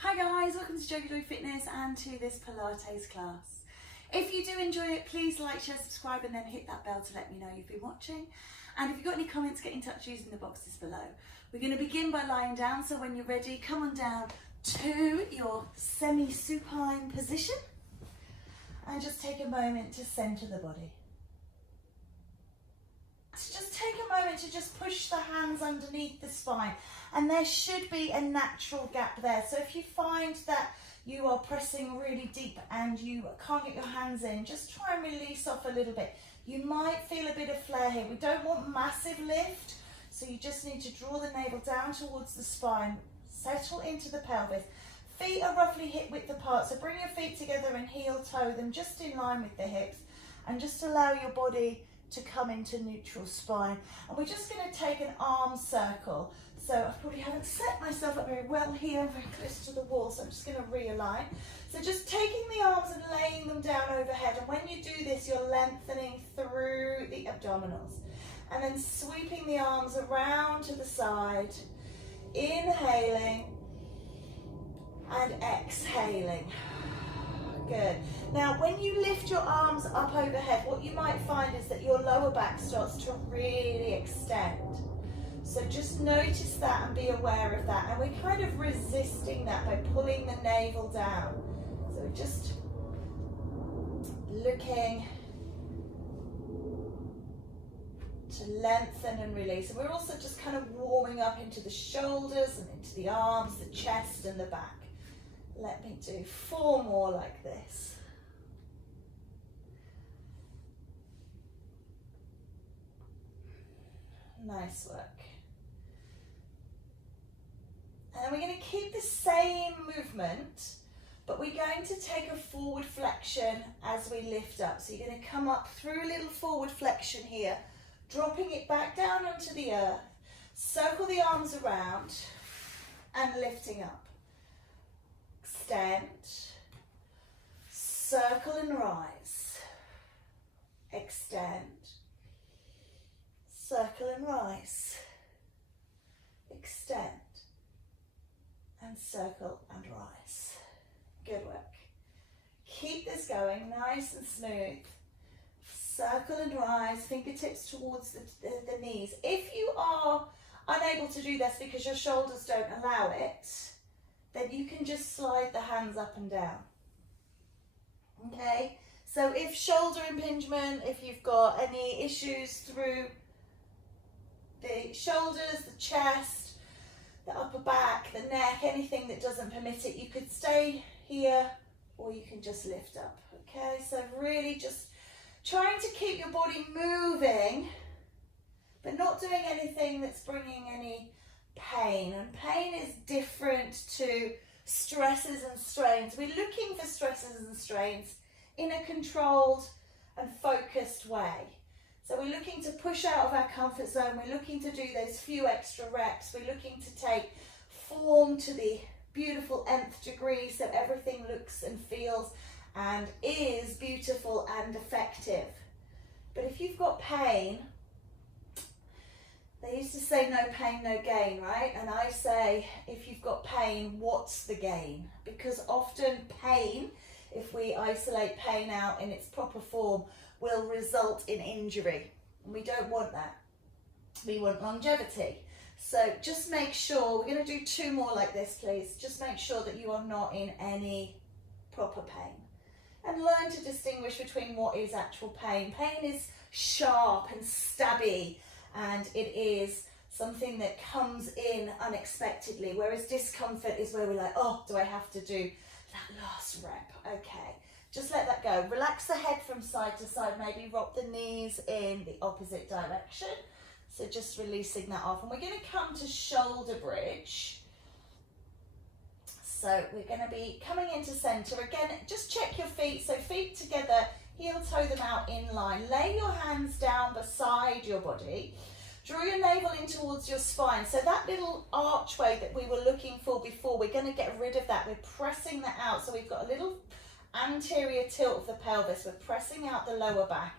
Hi guys, welcome to JoeGa Fitness and to this Pilates class. If you do enjoy it, please like, share, subscribe and then hit that bell to let me know you've been watching. And if you've got any comments, get in touch using the boxes below. We're going to begin by lying down, so when you're ready, come on down to your semi-supine position and just take a moment to centre the body. So just take a moment to just push the hands underneath the spine, and there should be a natural gap there. So if you find that you are pressing really deep and you can't get your hands in, just try and release off a little bit. You might feel a bit of flare here. We don't want massive lift, so you just need to draw the navel down towards the spine, settle into the pelvis. Feet are roughly hip width apart, so bring your feet together and heel toe them just in line with the hips, and just allow your body to come into neutral spine. And we're just going to take an arm circle. So I probably haven't set myself up very well here, I'm very close to the wall, so I'm just going to realign. So just taking the arms and laying them down overhead, and when you do this you're lengthening through the abdominals, and then sweeping the arms around to the side, inhaling and exhaling. Good. Now when you lift your arms up overhead, what you might find is that your lower back starts to really extend. So just notice that and be aware of that. And we're kind of resisting that by pulling the navel down. So we're just looking to lengthen and release. And we're also just kind of warming up into the shoulders and into the arms, the chest and the back. Let me do 4 more like this. Nice work. And then we're going to keep the same movement, but we're going to take a forward flexion as we lift up. So you're going to come up through a little forward flexion here, dropping it back down onto the earth, circle the arms around and lifting up. Extend, circle and rise, extend, circle and rise, extend, and circle and rise. Good work. Keep this going nice and smooth. Circle and rise, fingertips towards the knees. If you are unable to do this because your shoulders don't allow it, then you can just slide the hands up and down. Okay, so if shoulder impingement, if you've got any issues through the shoulders, the chest, the upper back, the neck, anything that doesn't permit it, you could stay here or you can just lift up. Okay, so really just trying to keep your body moving, but not doing anything that's bringing any pain. And pain is different to stresses and strains. We're looking for stresses and strains in a controlled and focused way. So we're looking to push out of our comfort zone. We're looking to do those few extra reps. We're looking to take form to the beautiful nth degree, so everything looks and feels and is beautiful and effective. But if you've got pain, they used to say no pain, no gain, right? And I say, if you've got pain, what's the gain? Because often pain, if we isolate pain out in its proper form, will result in injury. And we don't want that. We want longevity. So just make sure, we're going to do 2 more like this, please. Just make sure that you are not in any proper pain. And learn to distinguish between what is actual pain. Pain is sharp and stabby, and it is something that comes in unexpectedly, whereas discomfort is where we're like, oh, do I have to do that last rep? Okay, just let that go. Relax the head from side to side, maybe rock the knees in the opposite direction. So just releasing that off. And we're going to come to shoulder bridge. So we're going to be coming into center. Again, just check your feet. So feet together, heel toe them out in line. Lay your hands down beside your body. Draw your navel in towards your spine. So that little archway that we were looking for before, we're going to get rid of that. We're pressing that out. So we've got a little anterior tilt of the pelvis. We're pressing out the lower back.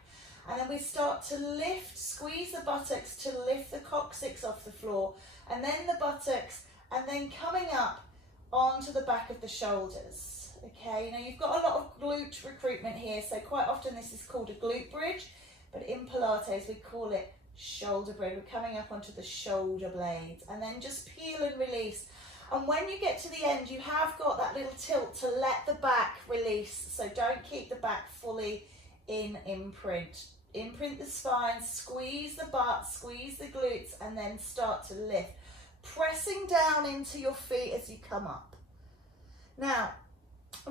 And then we start to lift, squeeze the buttocks to lift the coccyx off the floor. And then the buttocks, and then coming up onto the back of the shoulders. Okay, now you've got a lot of glute recruitment here, so quite often this is called a glute bridge, but in Pilates we call it shoulder bridge. We're coming up onto the shoulder blades, and then just peel and release. And when you get to the end, you have got that little tilt to let the back release, so don't keep the back fully in imprint. Imprint the spine, squeeze the butt, squeeze the glutes, and then start to lift, pressing down into your feet as you come up. Now,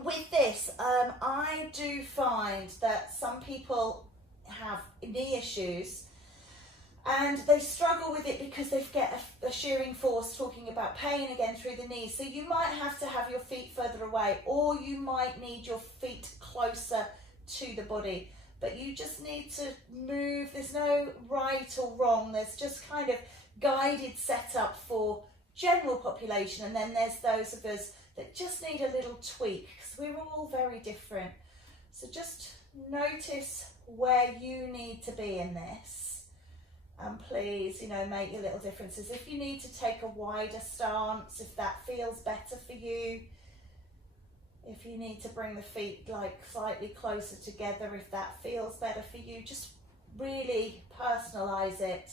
with this, I do find that some people have knee issues and they struggle with it because they get a shearing force, talking about pain again through the knees. So you might have to have your feet further away, or you might need your feet closer to the body. But you just need to move. There's no right or wrong. There's just kind of guided setup for general population. And then there's those of us that just need a little tweak, because we're all very different. So just notice where you need to be in this. And please, you know, make your little differences. If you need to take a wider stance, if that feels better for you, if you need to bring the feet like slightly closer together, if that feels better for you, just really personalize it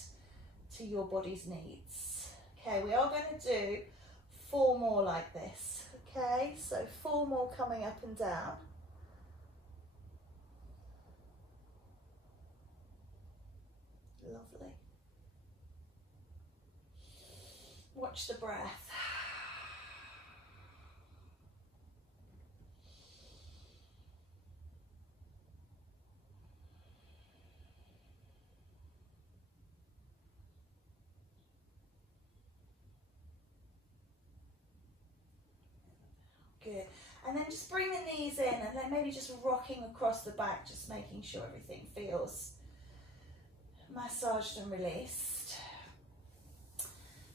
to your body's needs. Okay, we are going to do 4 more like this. Okay, so 4 more coming up and down. Lovely. Watch the breath. Good. And then just bring the knees in, and then maybe just rocking across the back, just making sure everything feels massaged and released.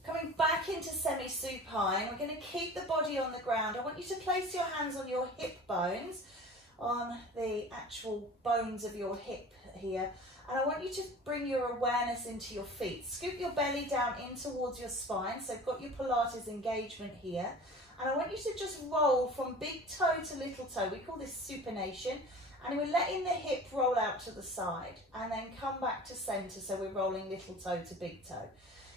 Coming back into semi-supine, we're going to keep the body on the ground. I want you to place your hands on your hip bones, on the actual bones of your hip here. And I want you to bring your awareness into your feet. Scoop your belly down in towards your spine. So I've got your Pilates engagement here. And I want you to just roll from big toe to little toe. We call this supination. And we're letting the hip roll out to the side and then come back to center. So we're rolling little toe to big toe.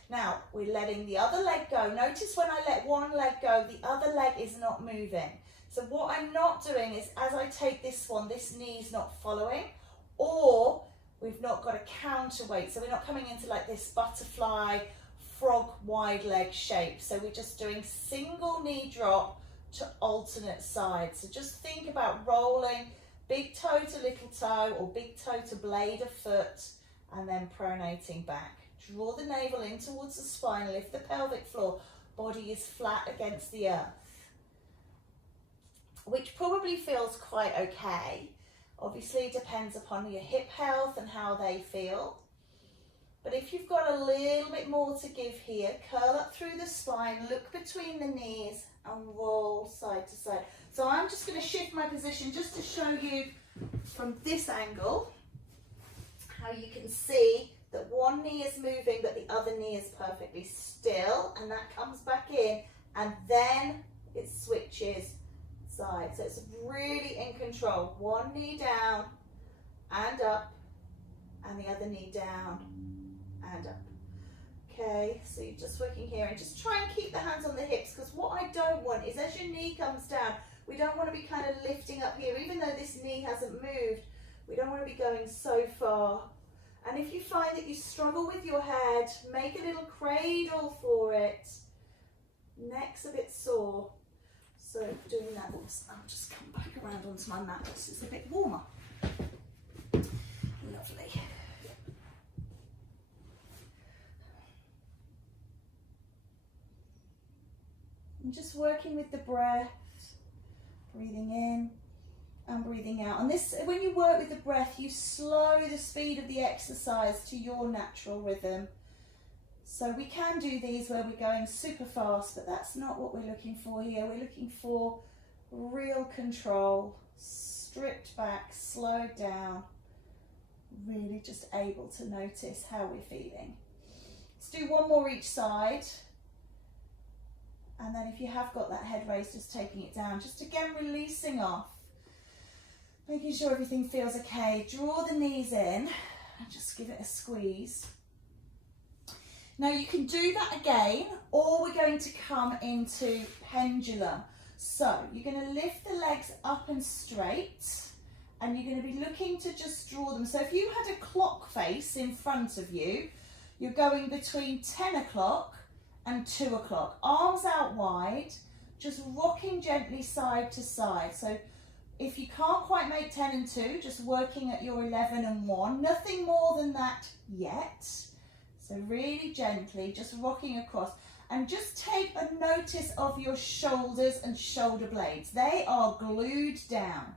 Now we're letting the other leg go. Notice when I let one leg go, the other leg is not moving. So what I'm not doing is, as I take this one, this knee's not following, or we've not got a counterweight. So we're not coming into like this butterfly, frog wide leg shape. So we're just doing single knee drop to alternate sides. So just think about rolling big toe to little toe, or big toe to blade of foot, and then pronating back. Draw the navel in towards the spine, lift the pelvic floor, body is flat against the earth, which probably feels quite okay. Obviously depends upon your hip health and how they feel. But if you've got a little bit more to give here, curl up through the spine, look between the knees and roll side to side. So I'm just going to shift my position just to show you from this angle how you can see that one knee is moving but the other knee is perfectly still, and that comes back in and then it switches sides. So it's really in control. One knee down and up, and the other knee down and up. Okay, so you're just working here, and just try and keep the hands on the hips, because what I don't want is, as your knee comes down, we don't want to be kind of lifting up here. Even though this knee hasn't moved, we don't want to be going so far. And if you find that you struggle with your head, make a little cradle for it. Neck's a bit sore. So doing that, oops, I'll just come back around onto my mat. This is a bit warmer. Lovely. I'm just working with the breath, breathing in and breathing out. And this, when you work with the breath, you slow the speed of the exercise to your natural rhythm. So we can do these where we're going super fast, but that's not what we're looking for here. We're looking for real control, stripped back, slowed down, really just able to notice how we're feeling. Let's do one more each side. And then if you have got that head raised, just taking it down, just again releasing off, making sure everything feels okay. Draw the knees in and just give it a squeeze. Now you can do that again, or we're going to come into pendulum. So you're going to lift the legs up and straight, and you're going to be looking to just draw them. So if you had a clock face in front of you, you're going between 10 o'clock and 2 o'clock. Arms out wide, just rocking gently side to side. So if you can't quite make 10 and 2, just working at your 11 and 1. Nothing more than that yet. So really gently, just rocking across. And just take a notice of your shoulders and shoulder blades. They are glued down.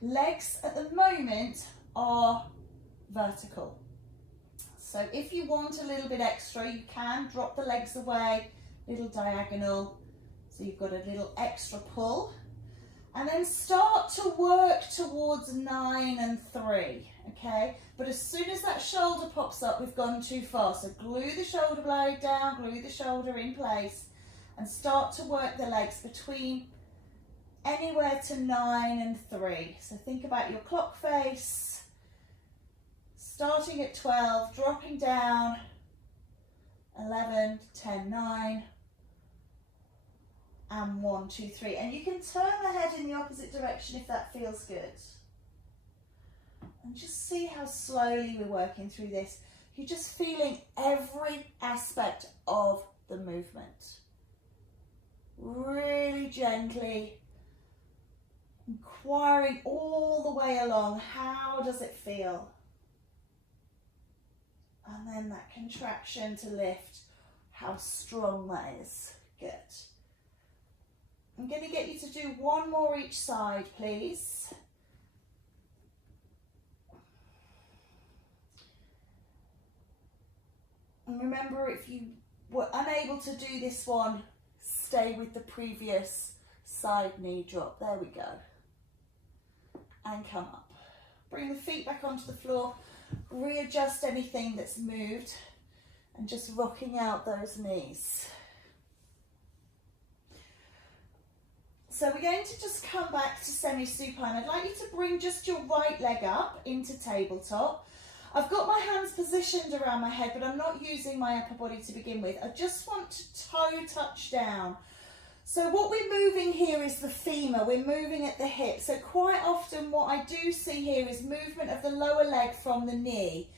Legs at the moment are vertical. So if you want a little bit extra, you can drop the legs away, little diagonal. So you've got a little extra pull. And then start to work towards 9 and 3, okay? But as soon as that shoulder pops up, we've gone too far. So glue the shoulder blade down, glue the shoulder in place, and start to work the legs between anywhere to 9 and 3. So think about your clock face, starting at 12, dropping down, 11, 10, 9, and 1, 2, 3. And you can turn the head in the opposite direction if that feels good. And just see how slowly we're working through this. You're just feeling every aspect of the movement. Really gently inquiring all the way along, how does it feel? And then that contraction to lift, how strong that is. Good. I'm going to get you to do one more each side, please. And remember, if you were unable to do this one, stay with the previous side knee drop. There we go. And come up. Bring the feet back onto the floor. Readjust anything that's moved. And just rocking out those knees. So we're going to just come back to semi-supine. I'd like you to bring just your right leg up into tabletop. I've got my hands positioned around my head, but I'm not using my upper body to begin with. I just want to toe touch down. So what we're moving here is the femur. We're moving at the hip. So quite often what I do see here is movement of the lower leg from the knee.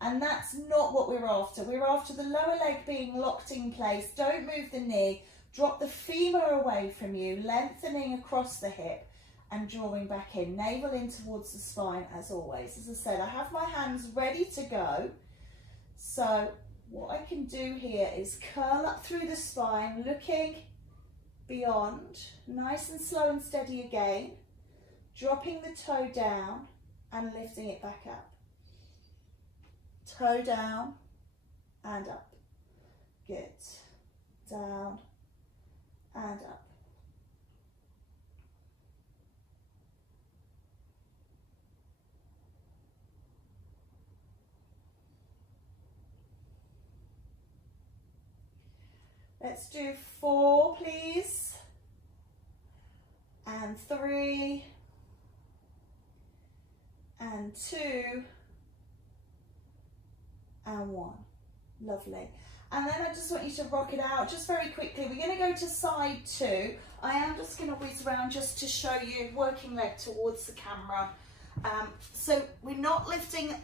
And that's not what we're after. We're after the lower leg being locked in place. Don't move the knee. Drop the femur away from you, lengthening across the hip and drawing back in. Navel in towards the spine as always. As I said, I have my hands ready to go. So what I can do here is curl up through the spine, looking beyond, nice and slow and steady again, dropping the toe down and lifting it back up. Toe down and up. Good. Down and up. Let's do 4, please. And 3. And 2. And 1. Lovely. And then I just want you to rock it out just very quickly. We're going to go to side 2. I am just going to whiz around just to show you working leg towards the camera. So we're not lifting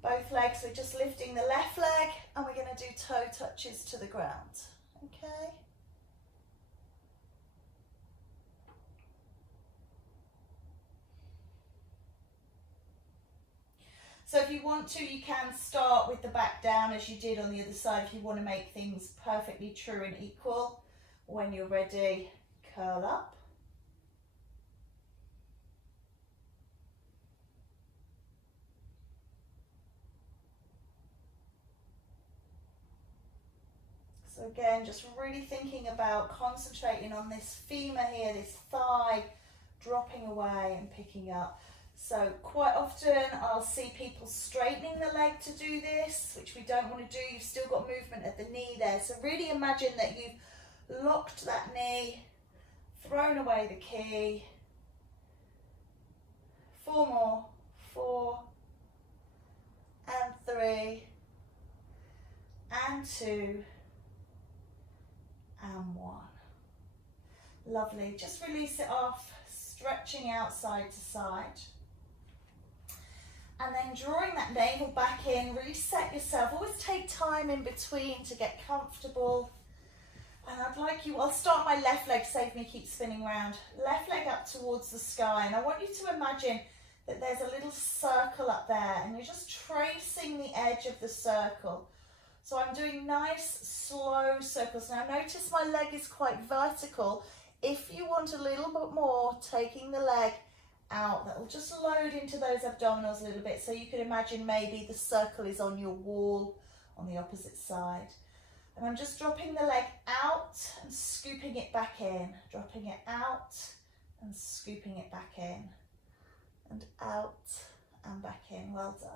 both legs, we're just lifting the left leg and we're going to do toe touches to the ground. Okay. So if you want to, you can start with the back down as you did on the other side if you want to make things perfectly true and equal. When you're ready, curl up. So again, just really thinking about concentrating on this femur here, this thigh, dropping away and picking up. So quite often I'll see people straightening the leg to do this, which we don't want to do. You've still got movement at the knee there. So really imagine that you've locked that knee, thrown away the key. 4 more, 4 and 3 and 2 and 1. Lovely, just release it off, stretching out side to side. And then drawing that navel back in, reset yourself. Always take time in between to get comfortable. And I'd like you, I'll start my left leg, save me keep spinning around. Left leg up towards the sky. And I want you to imagine that there's a little circle up there and you're just tracing the edge of the circle. So I'm doing nice, slow circles. Now notice my leg is quite vertical. If you want a little bit more, taking the leg out, that will just load into those abdominals a little bit. So you can imagine maybe the circle is on your wall on the opposite side. And I'm just dropping the leg out and scooping it back in. Dropping it out and scooping it back in. And out and back in. Well done.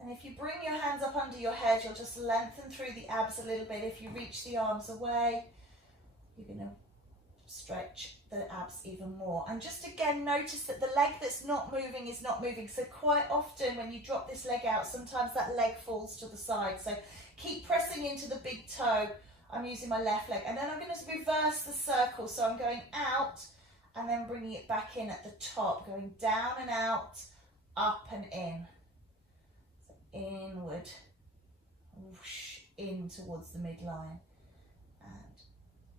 And if you bring your hands up under your head, you'll just lengthen through the abs a little bit. If you reach the arms away, you're going to stretch the abs even more. And just again, notice that the leg that's not moving is not moving. So quite often when you drop this leg out, sometimes that leg falls to the side. So keep pressing into the big toe. I'm using my left leg. And then I'm going to reverse the circle. So I'm going out and then bringing it back in at the top. Going down and out, up and in. So inward, whoosh, in towards the midline. And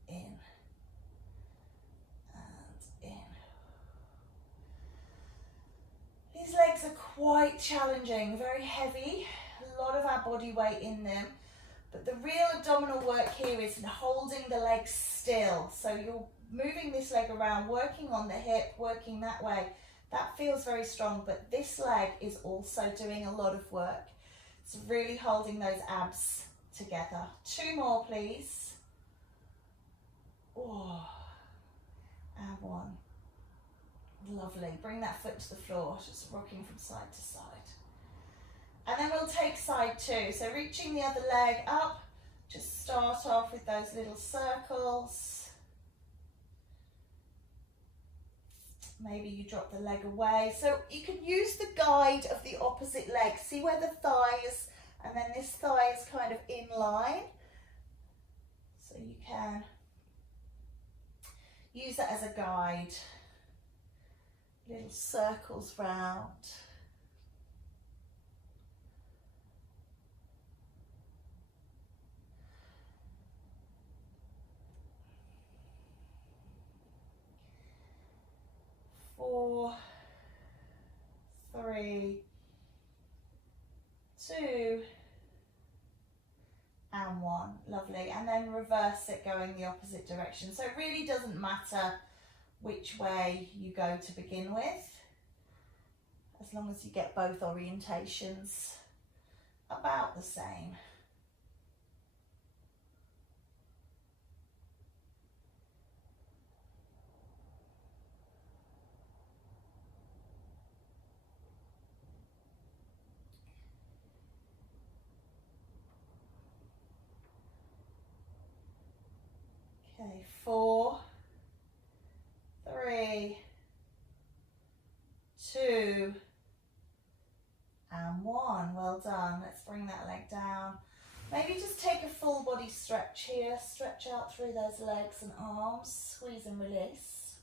in. In. These legs are quite challenging, very heavy, a lot of our body weight in them, but the real abdominal work here is holding the leg still. So you're moving this leg around, working on the hip, working that way. That feels very strong, but this leg is also doing a lot of work. It's really holding those abs together. 2 more, please. Oh. And 1. Lovely. Bring that foot to the floor, just rocking from side to side. And then we'll take side 2. So reaching the other leg up, just start off with those little circles. Maybe you drop the leg away. So you can use the guide of the opposite leg. See where the thigh is, and then this thigh is kind of in line. So you can use that as a guide. Little circles round. Four, 3, 2, and 1. Lovely. And then reverse it going the opposite direction. So it really doesn't matter which way you go to begin with, as long as you get both orientations about the same. Okay, 4, 3, 2, and 1. Well done. Let's bring that leg down. Maybe just take a full body stretch here. Stretch out through those legs and arms. Squeeze and release.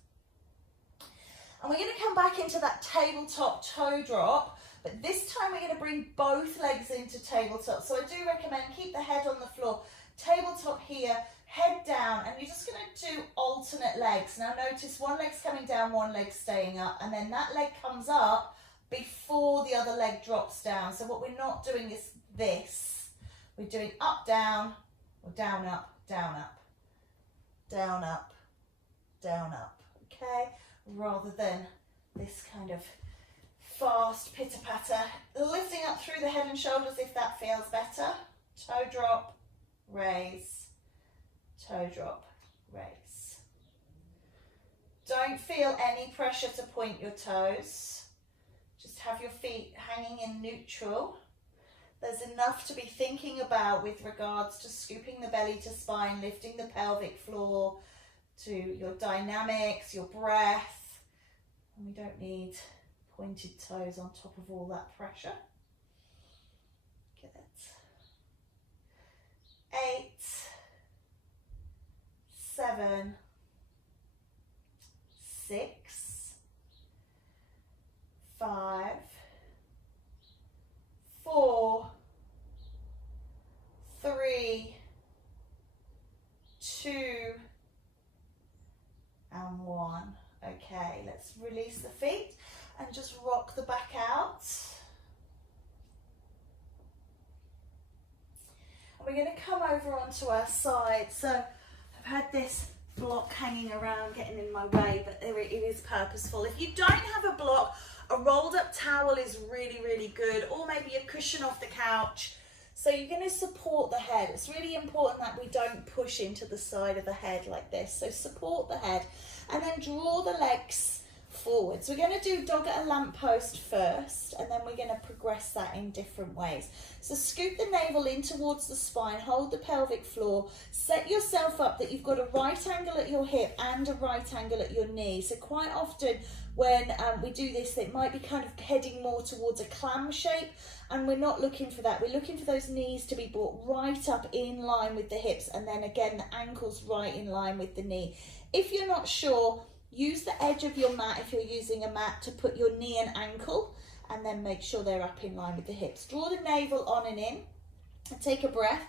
And we're going to come back into that tabletop toe drop, but this time we're going to bring both legs into tabletop. So I do recommend keep the head on the floor. Tabletop here, head down, and you're just going to do alternate legs. Now notice one leg's coming down, one leg's staying up, and then that leg comes up before the other leg drops down. So what we're not doing is this. We're doing up, down, or down, up, down, up, down, up, down, up, okay? Rather than this kind of fast pitter-patter. Lifting up through the head and shoulders if that feels better. Toe drop, raise, toe drop, raise. don't feel any pressure to point your toes. Just have your feet hanging in neutral. There's enough to be thinking about with regards to scooping the belly to spine, lifting the pelvic floor, to your dynamics, your breath. And we don't need pointed toes on top of all that pressure. Good. 8, 7, 6, 5, 4, 3, 2, and 1. Okay, let's release the feet and just rock the back out. And we're going to come over onto our side. So I've had this block hanging around getting in my way, but it is purposeful. If you don't have a block, a rolled up towel is really, really good, or maybe a cushion off the couch. So you're going to support the head. It's really important that we don't push into the side of the head like this. So support the head and then draw the legs forward. So we're going to do dog at a lamppost first, and then we're going to progress that in different ways. So scoop the navel in towards the spine, hold the pelvic floor, set yourself up that you've got a right angle at your hip and a right angle at your knee. So quite often when we do this, it might be kind of heading more towards a clam shape, and we're not looking for that. We're looking for those knees to be brought right up in line with the hips, and then again the ankles right in line with the knee. If you're not sure, use the edge of your mat, if you're using a mat, to put your knee and ankle, and then make sure they're up in line with the hips. Draw the navel on and in, and take a breath.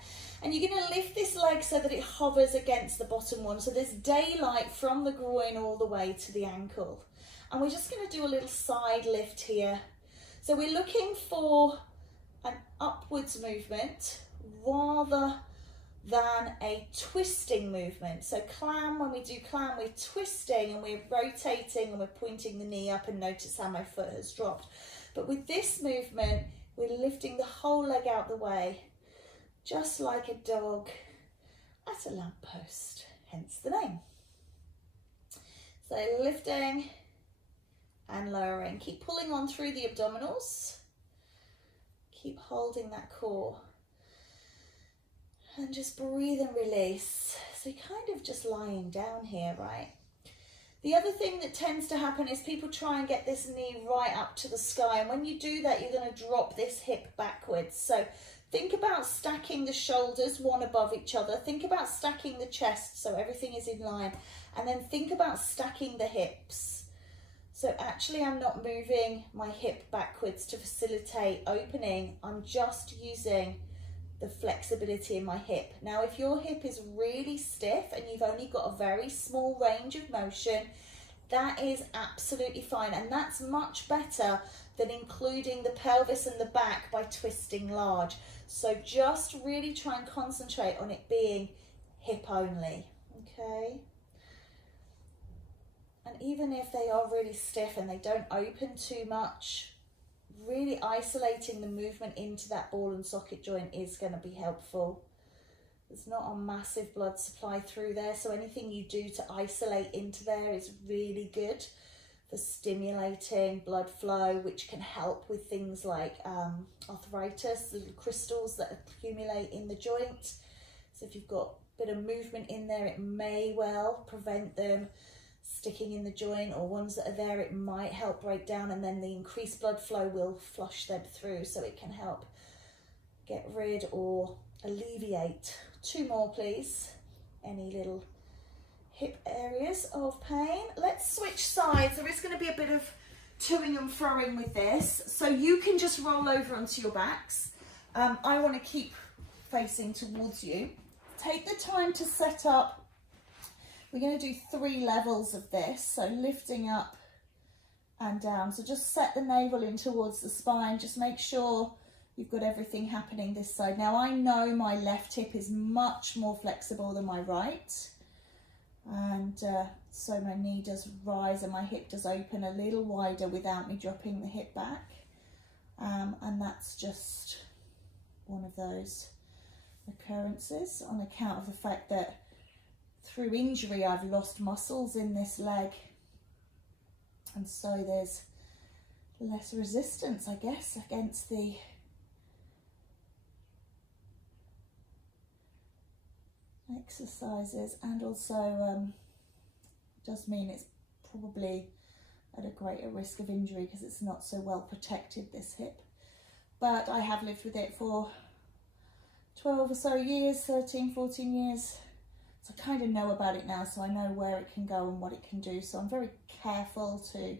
And you're going to lift this leg so that it hovers against the bottom one. So there's daylight from the groin all the way to the ankle. And we're just going to do a little side lift here. So we're looking for an upwards movement rather than a twisting movement. So clam, when we do clam, we're twisting and we're rotating and we're pointing the knee up, and notice how my foot has dropped. But with this movement, we're lifting the whole leg out the way, just like a dog at a lamppost, hence the name. So lifting and lowering. Keep pulling on through the abdominals. Keep holding that core. And just breathe and release. So you're kind of just lying down here, right? The other thing that tends to happen is people try and get this knee right up to the sky. And when you do that, you're going to drop this hip backwards. So think about stacking the shoulders one above each other. Think about stacking the chest so everything is in line. And then think about stacking the hips. So actually I'm not moving my hip backwards to facilitate opening. I'm just using the flexibility in my hip. Now, if your hip is really stiff and you've only got a very small range of motion, that is absolutely fine. And that's much better than including the pelvis and the back by twisting large. So just really try and concentrate on it being hip only, okay? And even if they are really stiff and they don't open too much, really isolating the movement into that ball and socket joint is going to be helpful. There's not a massive blood supply through there, so anything you do to isolate into there is really good for stimulating blood flow, which can help with things like arthritis, the crystals that accumulate in the joint. So if you've got a bit of movement in there, it may well prevent them sticking in the joint, or ones that are there, it might help break down, and then the increased blood flow will flush them through, so it can help get rid or alleviate. 2 more please. Any little hip areas of pain. Let's switch sides. There is going to be a bit of toing and froing with this, so you can just roll over onto your backs. I want to keep facing towards you. Take the time to set up. We're going to do 3 levels of this, so lifting up and down. So just set the navel in towards the spine. Just make sure you've got everything happening this side. Now I know my left hip is much more flexible than my right, and so my knee does rise and my hip does open a little wider without me dropping the hip back, and that's just one of those occurrences on account of the fact that through injury I've lost muscles in this leg And so there's less resistance, I guess, against the exercises, and also does mean it's probably at a greater risk of injury because it's not so well protected, this hip. But I have lived with it for 12 or so years, 13, 14 years. So I kind of know about it now, so I know where it can go and what it can do. So I'm very careful to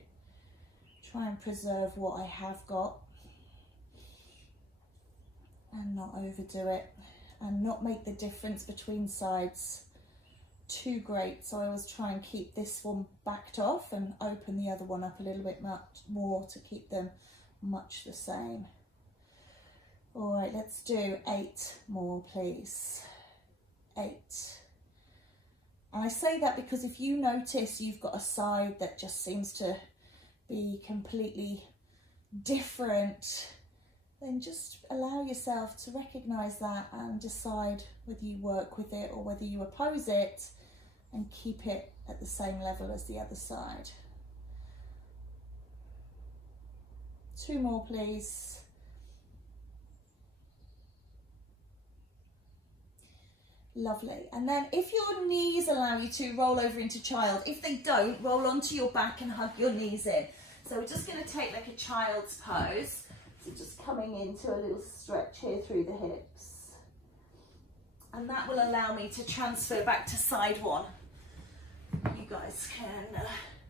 try and preserve what I have got and not overdo it and not make the difference between sides too great. So I always try and keep this one backed off and open the other one up a little bit much more to keep them much the same. All right, let's do 8 more, please. 8. And I say that because if you notice you've got a side that just seems to be completely different, then just allow yourself to recognize that and decide whether you work with it or whether you oppose it and keep it at the same level as the other side. 2 more, please. Lovely. And then if your knees allow you to, roll over into child. If they don't, roll onto your back and hug your knees in. So we're just going to take like a child's pose. So just coming into a little stretch here through the hips. And that will allow me to transfer back to side 1. You guys can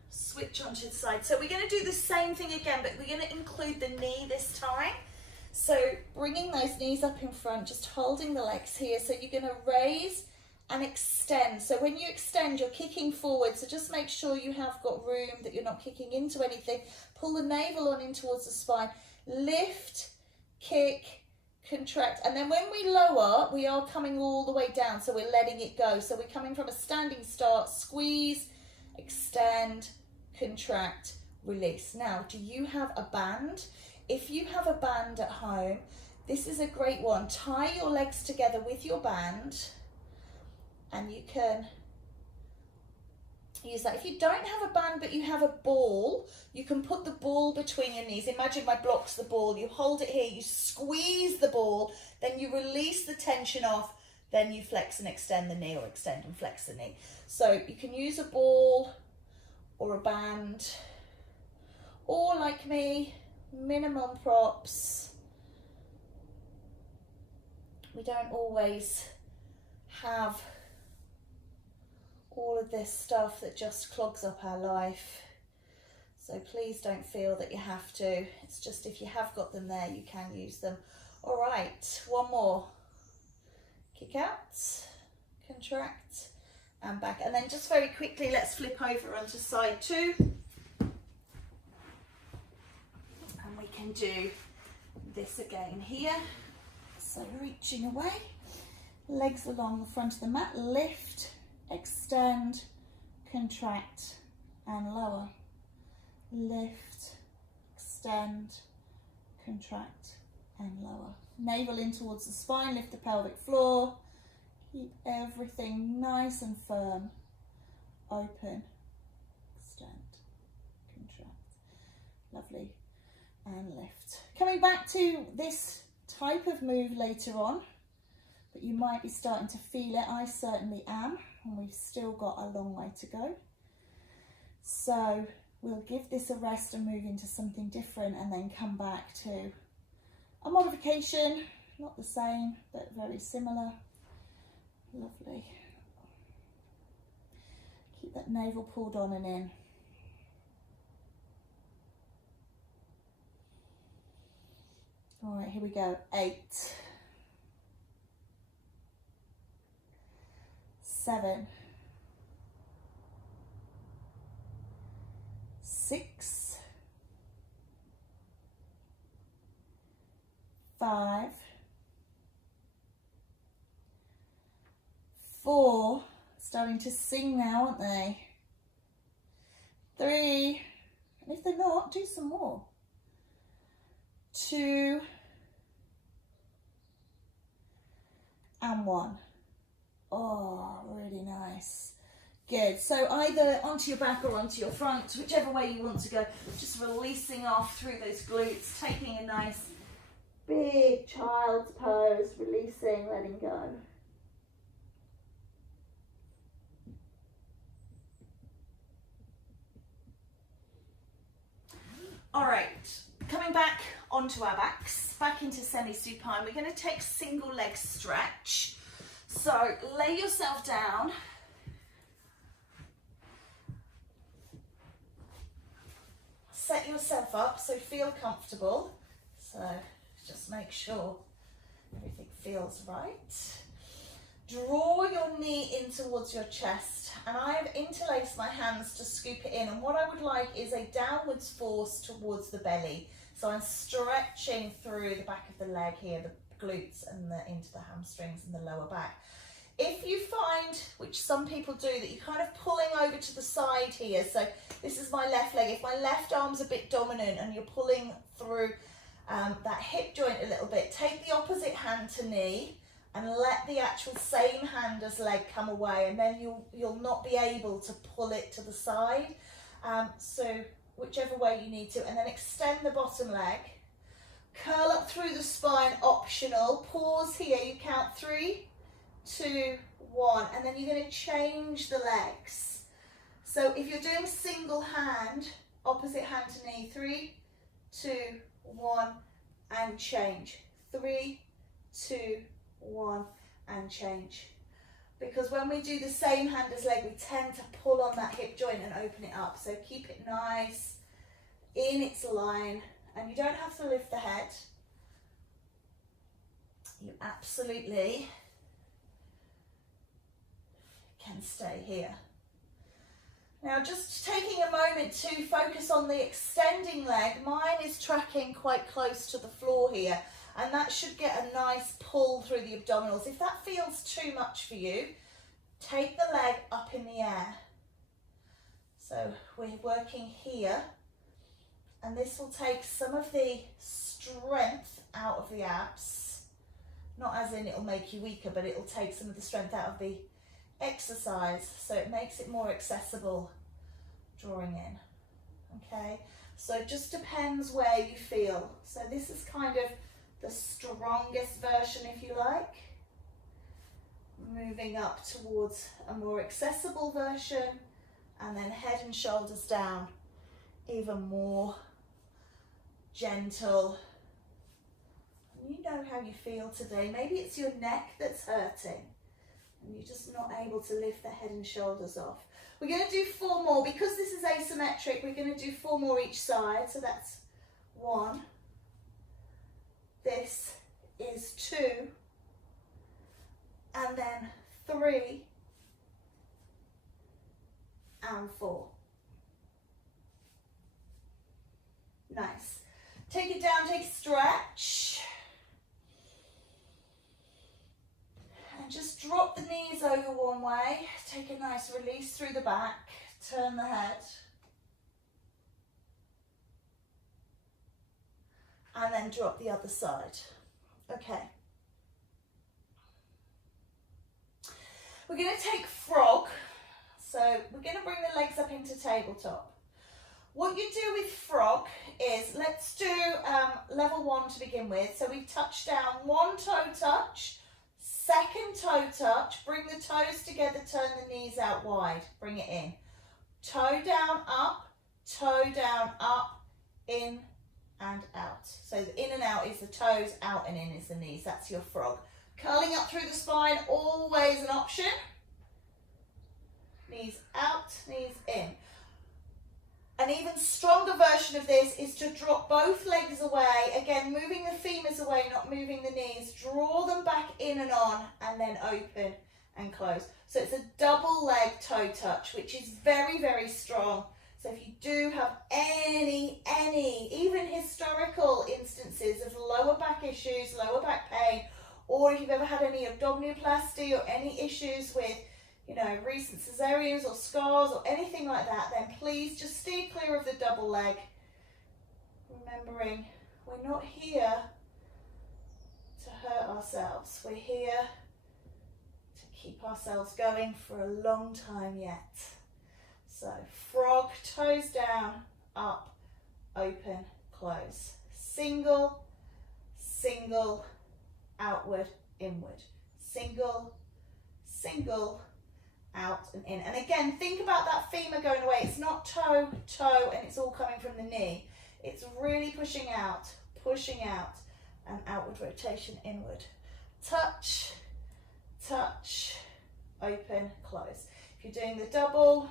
switch onto the side. So we're going to do the same thing again, but we're going to include the knee this time. So bringing those knees up in front, just holding the legs here. So you're going to raise and extend. So when you extend, you're kicking forward. So just make sure you have got room, that you're not kicking into anything. Pull the navel on in towards the spine. Lift, kick, contract. And then when we lower, we are coming all the way down. So we're letting it go. So we're coming from a standing start, squeeze, extend, contract, release. Now, do you have a band? If you have a band at home, this is a great one. Tie your legs together with your band and you can use that. If you don't have a band but you have a ball, you can put the ball between your knees. Imagine my block's the ball. You hold it here, you squeeze the ball, then you release the tension off, then you flex and extend the knee, or extend and flex the knee. So you can use a ball or a band, or like me, minimum props. We don't always have all of this stuff that just clogs up our life, so please don't feel that you have to. It's just if you have got them there, you can use them. All right, 1 more. Kick out, contract, and back. And then just very quickly, let's flip over onto side 2. We can do this again here. So reaching away, legs along the front of the mat, lift, extend, contract, and lower. Lift, extend, contract, and lower. Navel in towards the spine, lift the pelvic floor. Keep everything nice and firm. Open, extend, contract. Lovely. And lift. Coming back to this type of move later on, but you might be starting to feel it. I certainly am, and we've still got a long way to go. So we'll give this a rest and move into something different, and then come back to a modification, not the same, but very similar. Lovely. Keep that navel pulled on and in. All right, here we go. 8, 7, 6, 5, 4, starting to sing now, aren't they? 3, and if they're not, do some more. 2, and 1. Oh, really nice. Good. So either onto your back or onto your front, whichever way you want to go. Just releasing off through those glutes, taking a nice big child's pose, releasing, letting go. All right, coming back onto our backs, back into semi-supine. We're going to take single leg stretch. So lay yourself down. Set yourself up so feel comfortable. So just make sure everything feels right. Draw your knee in towards your chest, and I have interlaced my hands to scoop it in, and what I would like is a downwards force towards the belly. So I'm stretching through the back of the leg here, the glutes and into the hamstrings and the lower back. If you find, which some people do, that you're kind of pulling over to the side here, so this is my left leg, if my left arm's a bit dominant and you're pulling through that hip joint a little bit, take the opposite hand to knee and let the actual same hand as leg come away, and then you'll not be able to pull it to the side. So whichever way you need to, and then extend the bottom leg, curl up through the spine, optional, pause here, you count 3, 2, 1, and then you're going to change the legs. So if you're doing single hand, opposite hand to knee, 3, 2, 1, and change. 3, 2, 1, and change. Because when we do the same hand as leg, we tend to pull on that hip joint and open it up. So keep it nice in its line, and you don't have to lift the head. You absolutely can stay here. Now just taking a moment to focus on the extending leg. Mine is tracking quite close to the floor here, and that should get a nice pull through the abdominals. If that feels too much for you, take the leg up in the air. So we're working here, and this will take some of the strength out of the abs. Not as in it'll make you weaker, but it'll take some of the strength out of the exercise, so it makes it more accessible drawing in. Okay, so it just depends where you feel. So this is kind of the strongest version, if you like, moving up towards a more accessible version, and then head and shoulders down, even more gentle. You know how you feel today. Maybe it's your neck that's hurting and you're just not able to lift the head and shoulders off. We're going to do 4 more. Because this is asymmetric, we're going to do 4 more each side. So that's 1. This is 2. And then 3. And 4. Nice. Take it down, take a stretch. And just drop the knees over one way. Take a nice release through the back. Turn the head. And then drop the other side. Okay. We're going to take frog. So we're going to bring the legs up into tabletop. What you do with frog is, let's do level 1 to begin with. So we touch down, 1 toe touch, 2nd toe touch, bring the toes together, turn the knees out wide, bring it in. Toe down, up, in and out. So the in and out is the toes, out and in is the knees. That's your frog. Curling up through the spine, always an option. Knees out, knees in. An even stronger version of this is to drop both legs away. Again, moving the femurs away, not moving the knees. Draw them back in and on, and then open and close. So it's a double leg toe touch, which is very, very strong. So if you do have any, even historical instances of lower back issues, lower back pain, or if you've ever had any abdominoplasty or any issues with, you know, recent cesareans or scars or anything like that, then please just steer clear of the double leg. Remembering, we're not here to hurt ourselves. We're here to keep ourselves going for a long time yet. So frog, toes down, up, open, close. Single, single, outward, inward. Single, single, out and in. And again, think about that femur going away. It's not toe, toe, and it's all coming from the knee. It's really pushing out, and outward rotation, inward. Touch, touch, open, close. If you're doing the double,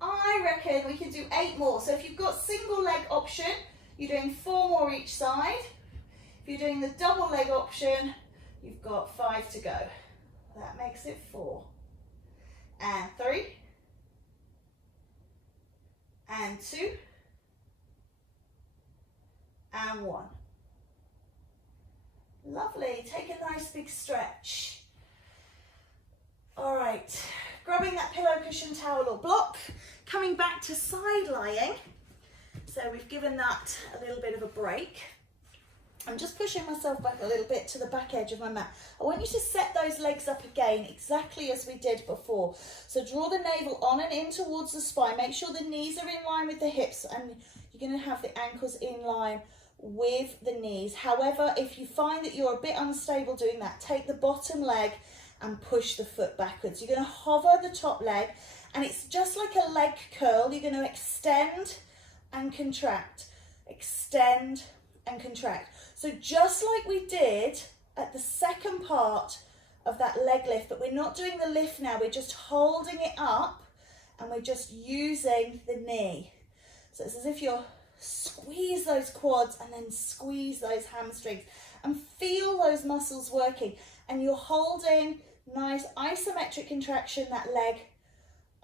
I reckon we can do 8 more. So if you've got single leg option, you're doing 4 more each side. If you're doing the double leg option, you've got 5 to go. That makes it 4. And 3. And 2. And 1. Lovely. Take a nice big stretch. All right. Grabbing that pillow, cushion, towel or block. Coming back to side lying. So we've given that a little bit of a break. I'm just pushing myself back a little bit to the back edge of my mat. I want you to set those legs up again exactly as we did before. So draw the navel on and in towards the spine. Make sure the knees are in line with the hips, and you're going to have the ankles in line with the knees. However, if you find that you're a bit unstable doing that, take the bottom leg and push the foot backwards. You're going to hover the top leg, and it's just like a leg curl. You're going to extend and contract, extend and contract. So just like we did at the second part of that leg lift, but we're not doing the lift now, we're just holding it up and we're just using the knee. So it's as if you're squeeze those quads and then squeeze those hamstrings and feel those muscles working, and you're holding nice isometric contraction, that leg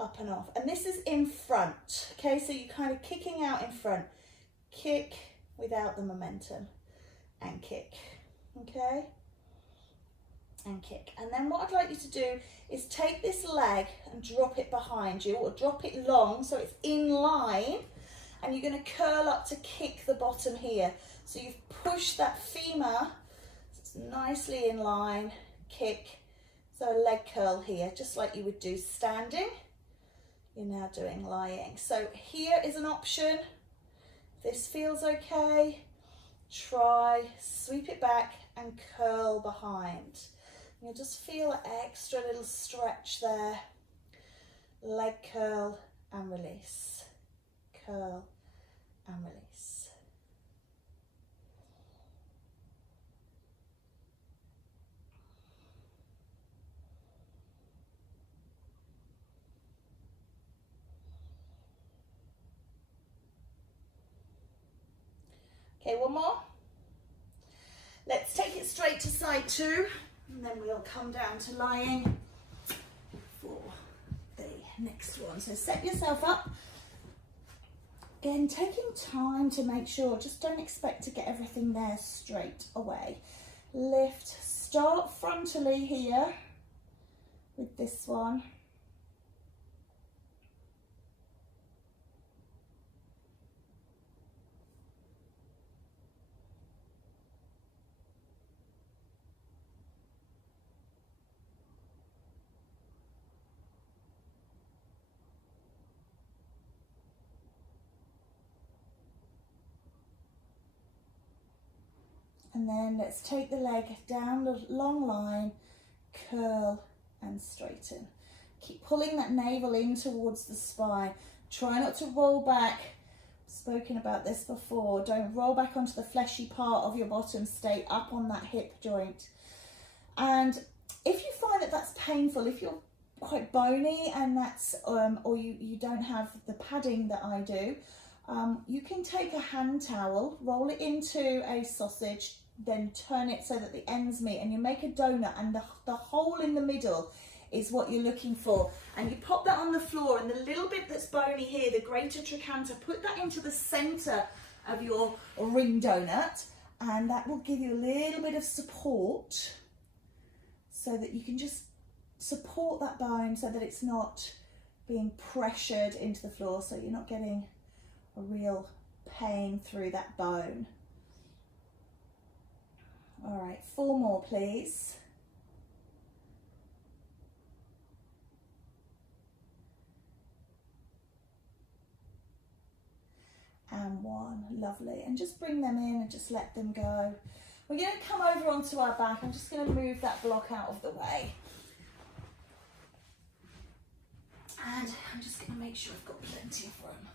up and off. And this is in front, okay? So you're kind of kicking out in front, kick without the momentum, and kick, okay? And kick. And then what I'd like you to do is take this leg and drop it behind you, or drop it long so it's in line, and you're going to curl up to kick the bottom here. So you've pushed that femur, so it's nicely in line, kick. So a leg curl here, just like you would do standing. You're now doing lying. So here is an option. This feels okay. Try, sweep it back and curl behind. You'll just feel an extra little stretch there. Leg curl and release. Curl and release. Okay, one more. Let's take it straight to side 2, and then we'll come down to lying for the next one. So set yourself up. Again, taking time to make sure, just don't expect to get everything there straight away. Lift, start frontally here with this one. And then let's take the leg down the long line, curl and straighten. Keep pulling that navel in towards the spine. Try not to roll back. I've spoken about this before. Don't roll back onto the fleshy part of your bottom. Stay up on that hip joint. And if you find that that's painful, if you're quite bony and that's, or you don't have the padding that I do, you can take a hand towel, roll it into a sausage, then turn it so that the ends meet, and you make a donut, and the hole in the middle is what you're looking for. And you pop that on the floor, and the little bit that's bony here, the greater trochanter, put that into the center of your ring donut, and that will give you a little bit of support so that you can just support that bone so that it's not being pressured into the floor, so you're not getting a real pain through that bone. All right, 4 more, please. And 1, lovely. And just bring them in and just let them go. We're going to come over onto our back. I'm just going to move that block out of the way. And I'm just going to make sure I've got plenty of room.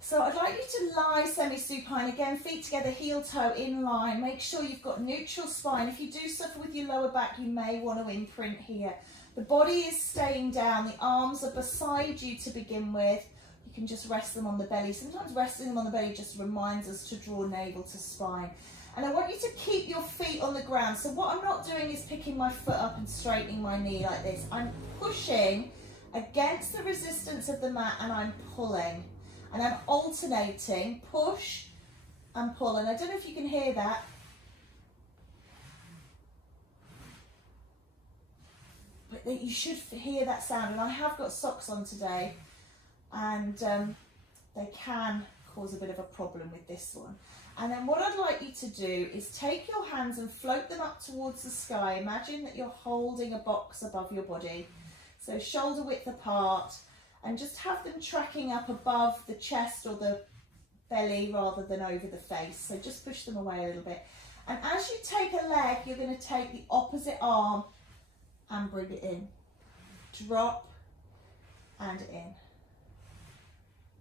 So I'd like you to lie semi-supine. Again, feet together, heel toe in line. Make sure you've got neutral spine. If you do suffer with your lower back, you may want to imprint here. The body is staying down. The arms are beside you to begin with. You can just rest them on the belly. Sometimes resting them on the belly just reminds us to draw navel to spine. And I want you to keep your feet on the ground. So what I'm not doing is picking my foot up and straightening my knee like this. I'm pushing against the resistance of the mat and I'm pulling. And I'm alternating, push and pull. And I don't know if you can hear that. But you should hear that sound. And I have got socks on today. And they can cause a bit of a problem with this one. And then what I'd like you to do is take your hands and float them up towards the sky. Imagine that you're holding a box above your body. So shoulder width apart, and just have them tracking up above the chest or the belly rather than over the face. So just push them away a little bit. And as you take a leg, you're going to take the opposite arm and bring it in. Drop and in.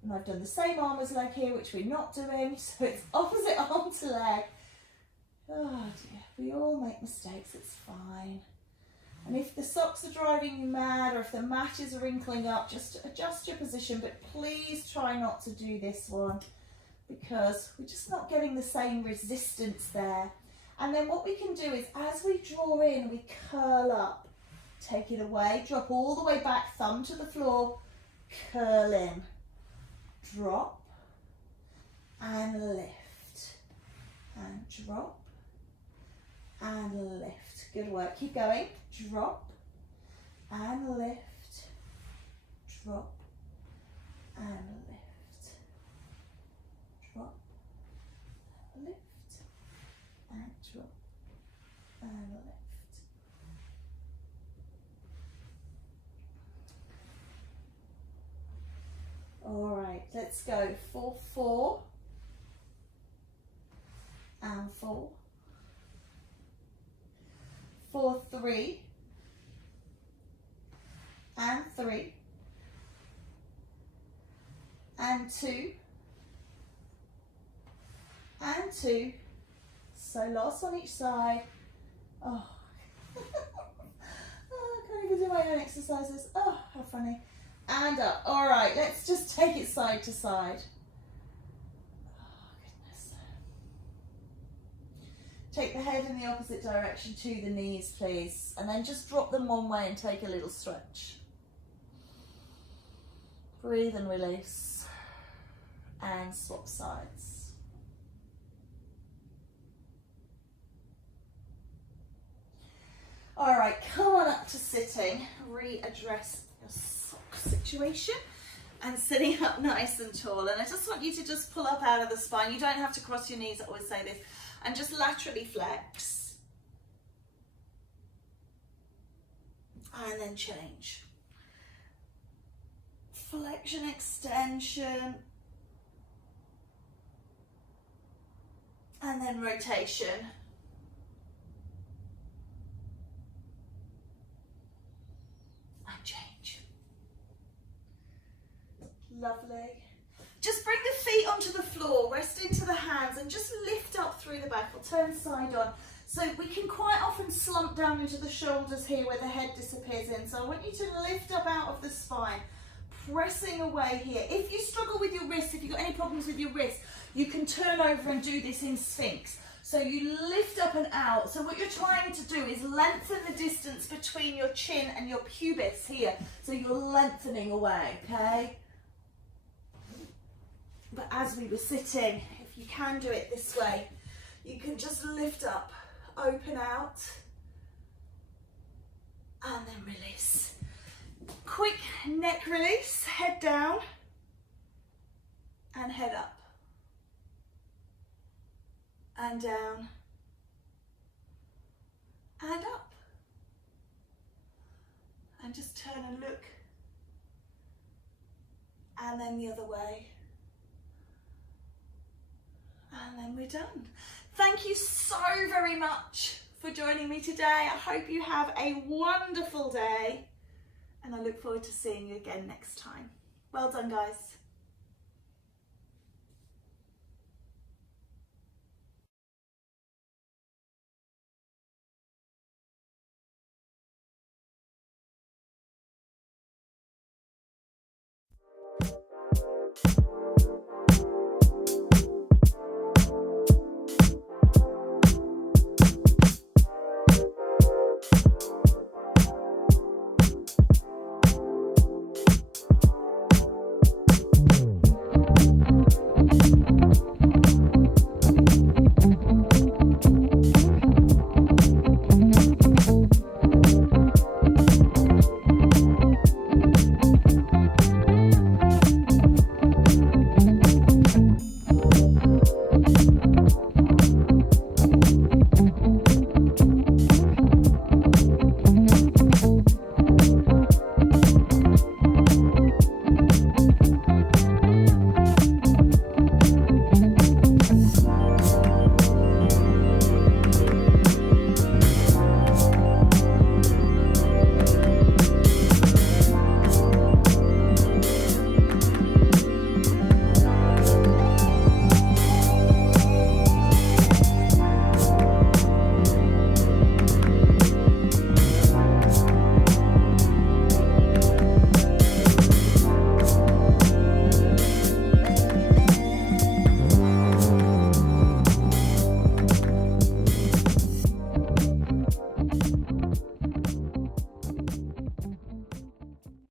And I've done the same arm as leg here, which we're not doing. So it's opposite arm to leg. Oh dear, we all make mistakes, it's fine. And if the socks are driving you mad or if the mat is wrinkling up, just adjust your position, but please try not to do this one because we're just not getting the same resistance there. And then what we can do is as we draw in, we curl up, take it away, drop all the way back, thumb to the floor, curl in, drop and lift and drop and lift. Good work, keep going. Drop and lift, drop and lift, drop, lift and drop and lift. All right, let's go for 4 and 4. For 3 and 3 and 2 and 2. So last on each side. Oh, oh I can't even do my own exercises. Oh, how funny. And up. All right, let's just take it side to side. Take the head in the opposite direction to the knees, please. And then just drop them one way and take a little stretch. Breathe and release. And swap sides. All right, come on up to sitting. Readdress your sock situation. And sitting up nice and tall. And I just want you to just pull up out of the spine. You don't have to cross your knees, I always say this. And just laterally flex. And then change. Flexion, extension. And then rotation. And change. Lovely. Just bring the feet onto the floor, rest into the hands and just lift up through the back or turn side on. So we can quite often slump down into the shoulders here where the head disappears in. So I want you to lift up out of the spine, pressing away here. If you struggle with your wrists, if you've got any problems with your wrists, you can turn over and do this in Sphinx. So you lift up and out. So what you're trying to do is lengthen the distance between your chin and your pubis here. So you're lengthening away, okay? But as we were sitting, if you can do it this way, you can just lift up, open out, and then release. Quick neck release, head down, and head up, and down, and up. And just turn and look. And then the other way. And then we're done. Thank you so very much for joining me today. I hope you have a wonderful day, and I look forward to seeing you again next time. Well done, guys.